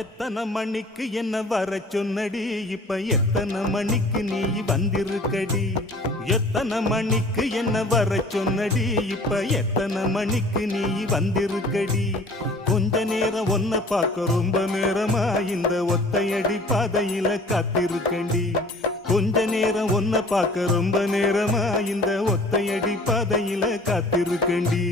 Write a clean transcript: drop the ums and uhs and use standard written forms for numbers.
எத்தனை மணிக்கு என்ன வர சொன்னடி, இப்ப எத்தனை மணிக்கு நீ வந்திருக்கடி? எத்தனை மணிக்கு என்ன வர சொன்னடி, இப்ப எத்தனை மணிக்கு நீ வந்திருக்கடி? கொஞ்ச நேரம் ஒன்ன பார்க்க ரொம்ப நேரமா இந்த ஒத்தையடி பாதையில காத்திருக்கண்டி. கொஞ்ச நேரம் ஒன்ன பார்க்க ரொம்ப நேரமா இந்த ஒத்தையடி பாதையில காத்திருக்கண்டி.